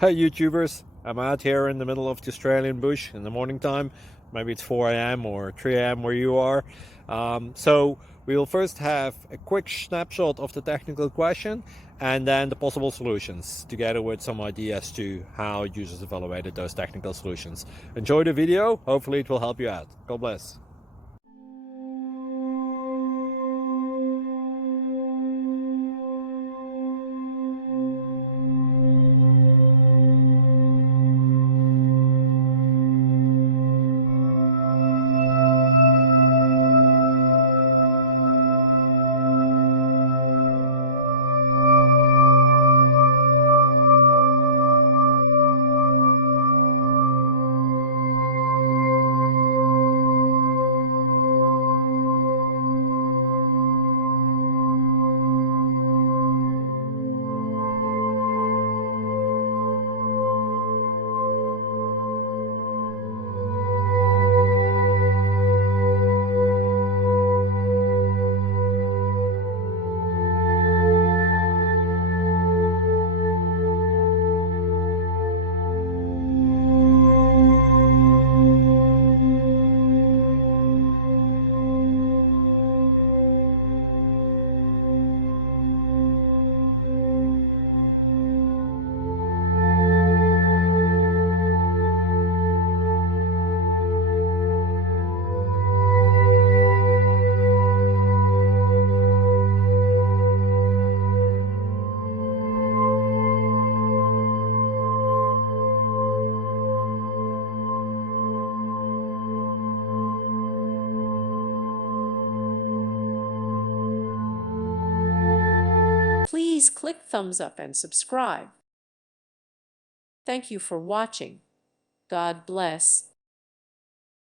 Hey YouTubers, I'm out here in the middle of the Australian bush in the morning time. Maybe it's 4 a.m. or 3 a.m. where you are. So we'll first have a quick snapshot of the technical question and then the possible solutions, together with some ideas to how users evaluated those technical solutions. Enjoy the video, hopefully it will help you out. God bless. Please click thumbs up and subscribe. Thank you for watching. God bless.